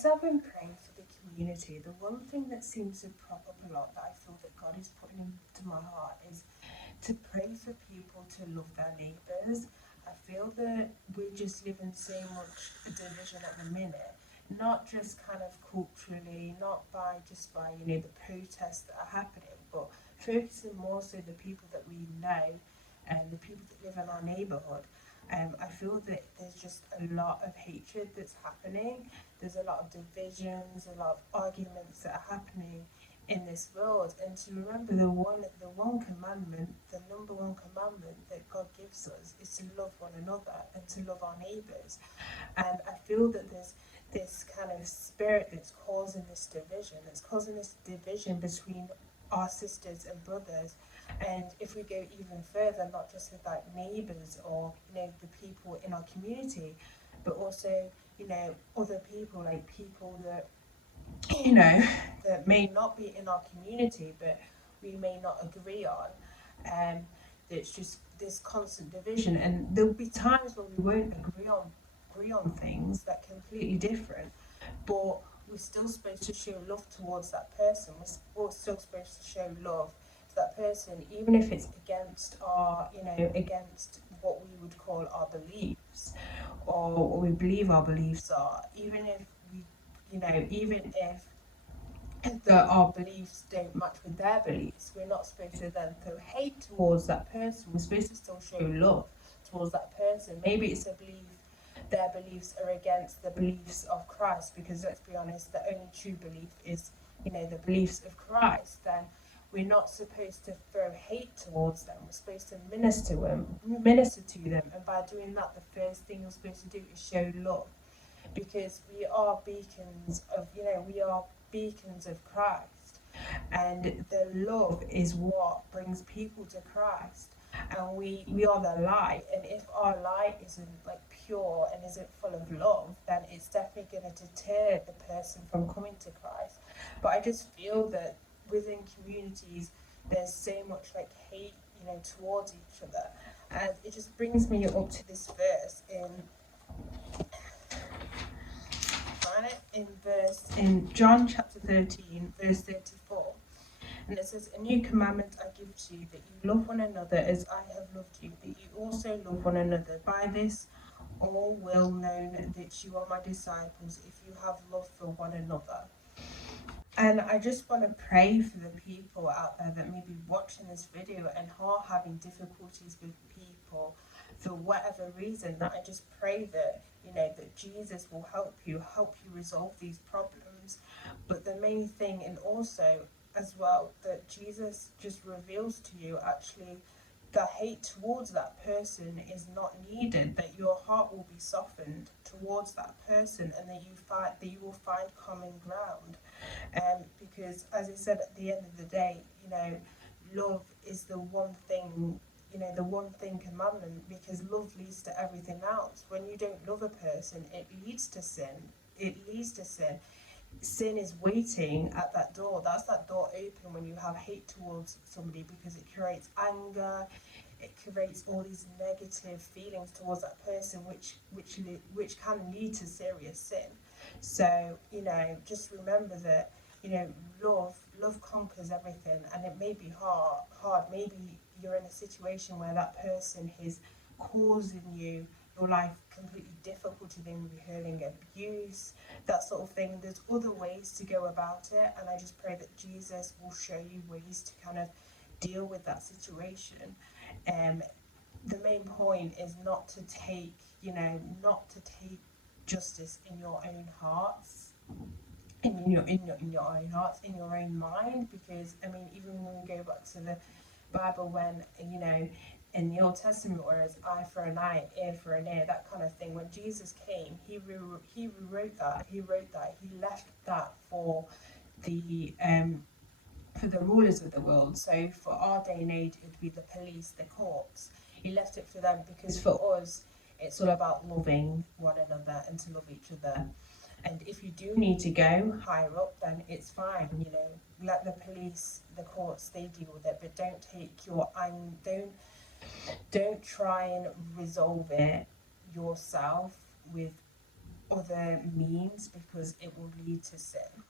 as I've been praying for the community, the one thing that seems to prop up a lot that I feel that God is putting into my heart is to pray for people to love their neighbours. I feel that we're just living so much division at the minute, not just kind of culturally, not by just by the protests that are happening, but focusing more so the people that we know and the people that live in our neighbourhood. I feel that there's just a lot of hatred that's happening. There's a lot of divisions, a lot of arguments that are happening in this world, and to remember the one commandment, the number one commandment that God gives us is to love one another and to love our neighbours. And I feel that there's this kind of spirit that's causing this division. It's causing this division between our sisters and brothers. And if we go even further, not just with like neighbours or the people in our community, but also other people, like people that you know that may not be in our community, but we may not agree on. Um, it's just this constant division, and there'll be times when we won't agree on things that are completely different, but we're still supposed to show love towards that person. We're still supposed to show love to that person, even if it's against against what we would call our beliefs or what we believe our beliefs are. Even if we, even if that our beliefs don't match with their beliefs, we're not supposed to then throw hate towards that person. We're supposed to still show love towards that person. Maybe it's a belief, their beliefs are against the beliefs of Christ, because let's be honest, the only true belief is, the beliefs of Christ. Then we're not supposed to throw hate towards them. We're supposed to minister to them, and by doing that, the first thing you're supposed to do is show love, because we are beacons of Christ, and the love is what brings people to Christ, and we are the light. And if our light isn't like pure and isn't full of love, then it's definitely going to deter the person from coming to Christ. But I just feel that within communities there's so much like hate towards each other, and it just brings me up to this verse in John chapter 13, verse 34. And it says, "A new commandment I give to you, that you love one another as I have loved you, that you also love one another. By this all will know that you are my disciples, if you have love for one another." And I just want to pray for the people out there that may be watching this video and are having difficulties with people for whatever reason, that I just pray that, that Jesus will help you resolve these problems. But the main thing, and also as well, that Jesus just reveals to you actually the hate towards that person is not needed, that your heart will be softened towards that person, and that you will find common ground. Because as I said, at the end of the day, love is the one thing, the one thing commandment, because love leads to everything else. When you don't love a person, it leads to sin. Sin is waiting at that door. That's that door open when you have hate towards somebody, because it creates anger, it creates all these negative feelings towards that person, which can lead to serious sin. So just remember that love conquers everything, and it may be hard. Maybe you're in a situation where that person is causing your life completely difficulty. They may be hurling abuse, that sort of thing. There's other ways to go about it, and I just pray that Jesus will show you ways to kind of deal with that situation. The main point is not to take justice in your own hearts, in your own hearts, in your own mind. Because I mean, even when we go back to the Bible, when in the Old Testament, whereas eye for an eye, ear for an ear, that kind of thing, when Jesus came, he rewrote that. He left that for the rulers of the world. So for our day and age, it would be the police, the courts. He left it for them, because for us, it's all about loving one another and to love each other. And if you do need to go higher up, then it's fine. Let the police, the courts, they deal with it. But don't take don't try and resolve it yourself with other means because it will lead to sin.